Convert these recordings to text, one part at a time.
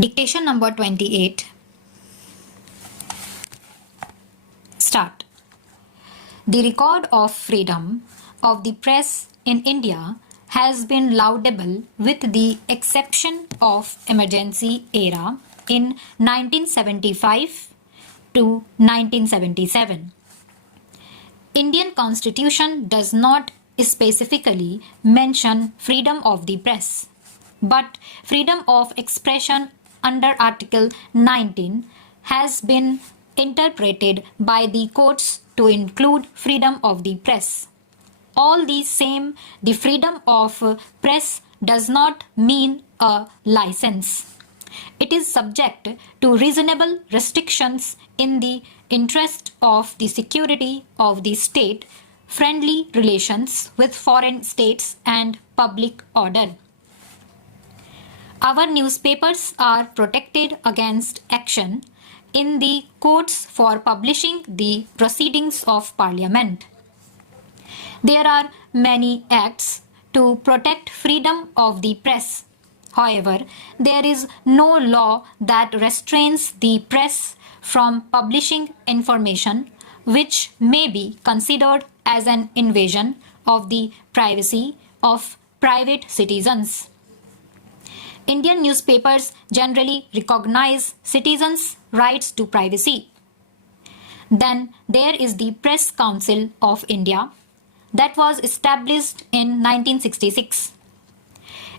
Dictation number 28. Start. The record of freedom of the press in India has been laudable with the exception of emergency era in 1975 to 1977. Indian Constitution does not specifically mention freedom of the press, but freedom of expression under Article 19 has been interpreted by the courts to include freedom of the press. All the same, the freedom of press does not mean a license. It is subject to reasonable restrictions in the interest of the security of the state, friendly relations with foreign states, and public order. Our newspapers are protected against action in the courts for publishing the proceedings of Parliament. There are many acts to protect freedom of the press. However, there is no law that restrains the press from publishing information which may be considered as an invasion of the privacy of private citizens. Indian newspapers generally recognize citizens' rights to privacy. Then there is the Press Council of India that was established in 1966.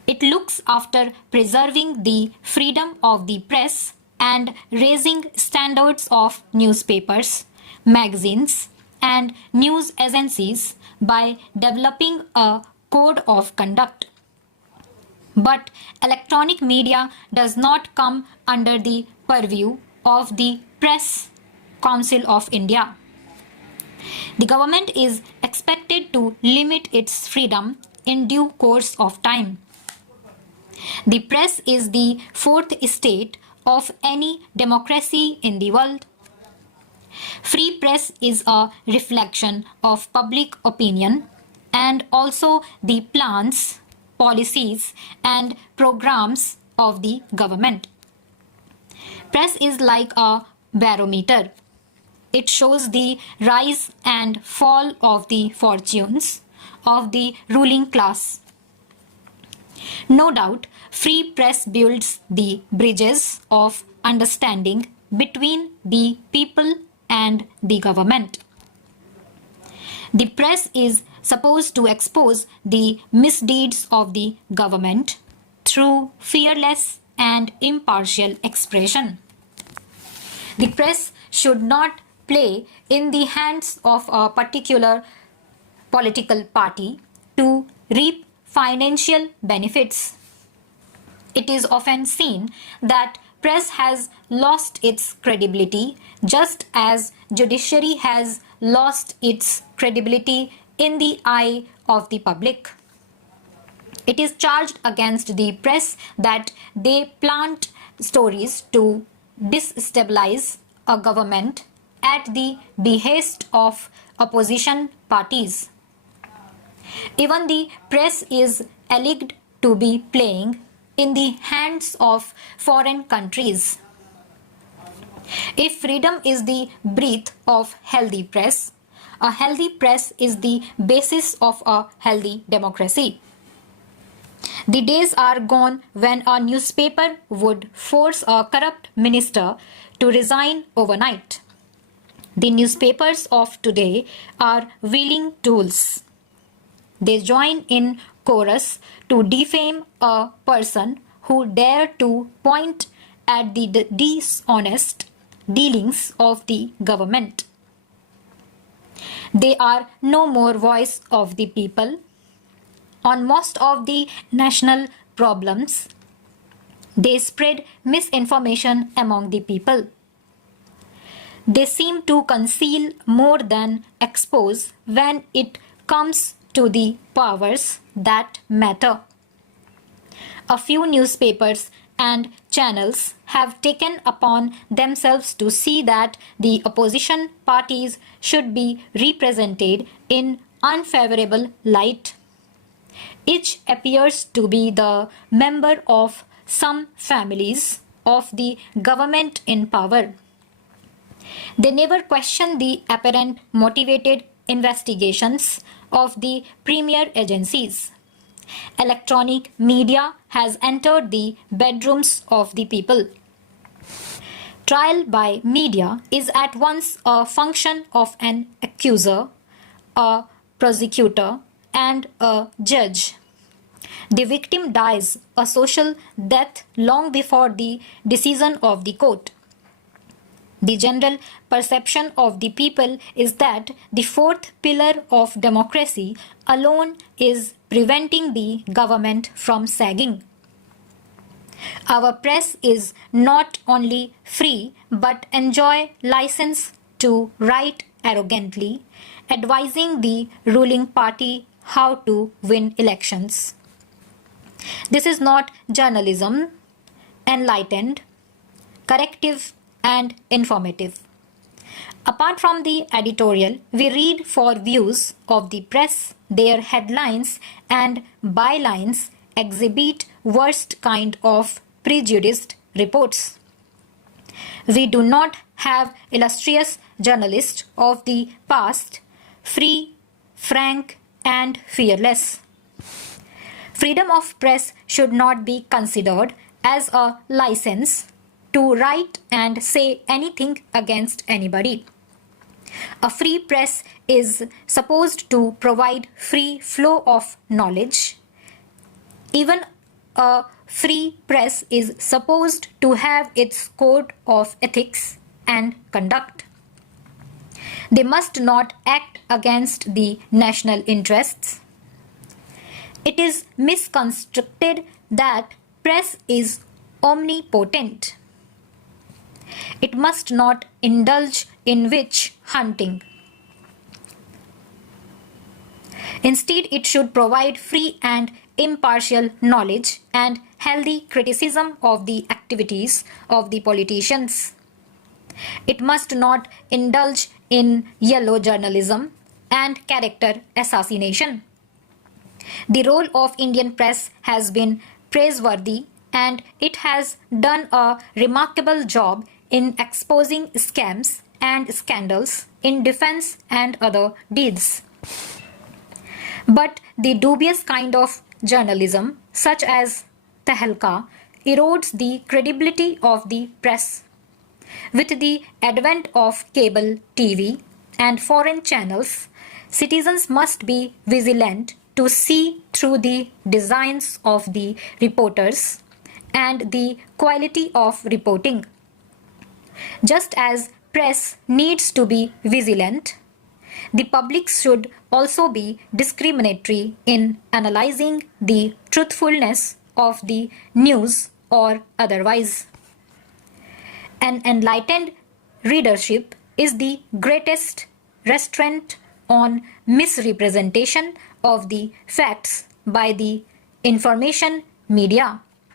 It looks after preserving the freedom of the press and raising standards of newspapers, magazines, and news agencies by developing a code of conduct. But electronic media does not come under the purview of the Press Council of India. The government is expected to limit its freedom in due course of time. The press is the fourth estate of any democracy in the world. Free press is a reflection of public opinion and also the plans, policies, and programs of the government. Press is like a barometer. It shows the rise and fall of the fortunes of the ruling class. No doubt, free press builds the bridges of understanding between the people and the government. The press is supposed to expose the misdeeds of the government through fearless and impartial expression. The press should not play in the hands of a particular political party to reap financial benefits. It is often seen that press has lost its credibility just as judiciary has lost its credibility in the eye of the public. It is charged against the press that they plant stories to destabilize a government at the behest of opposition parties. Even the press is alleged to be playing in the hands of foreign countries. If freedom is the breath of healthy press, a healthy press is the basis of a healthy democracy. The days are gone when a newspaper would force a corrupt minister to resign overnight. The newspapers of today are willing tools. They join in chorus to defame a person who dare to point at the dishonest dealings of the government. They are no more voice of the people. On most of the national problems, they spread misinformation among the people. They seem to conceal more than expose when it comes to the powers that matter. A few newspapers and channels have taken upon themselves to see that the opposition parties should be represented in unfavorable light. Each appears to be the member of some families of the government in power. They never question the apparent motivated investigations of the premier agencies. Electronic media has entered the bedrooms of the people. Trial by media is at once a function of an accuser, a prosecutor, and a judge. The victim dies a social death long before the decision of the court. The general perception of the people is that the fourth pillar of democracy alone is preventing the government from sagging. Our press is not only free but enjoy license to write arrogantly, advising the ruling party how to win elections. This is not journalism, enlightened, corrective, and informative. Apart from the editorial, we read for views of the press. Their headlines and bylines exhibit worst kind of prejudiced reports. We do not have illustrious journalists of the past, free, frank, and fearless. Freedom of press should not be considered as a license to write and say anything against anybody. A free press is supposed to provide free flow of knowledge. Even a free press is supposed to have its code of ethics and conduct. They must not act against the national interests. It is misconstrued that press is omnipotent. It must not indulge in witch hunting. Instead, it should provide free and impartial knowledge and healthy criticism of the activities of the politicians. It must not indulge in yellow journalism and character assassination. The role of Indian press has been praiseworthy and it has done a remarkable job in exposing scams and scandals in defense and other deeds. But the dubious kind of journalism, such as Tehelka, erodes the credibility of the press. With the advent of cable TV and foreign channels, citizens must be vigilant to see through the designs of the reporters and the quality of reporting. Just as press needs to be vigilant, the public should also be discriminatory in analyzing the truthfulness of the news or otherwise. An enlightened readership is the greatest restraint on misrepresentation of the facts by the information media.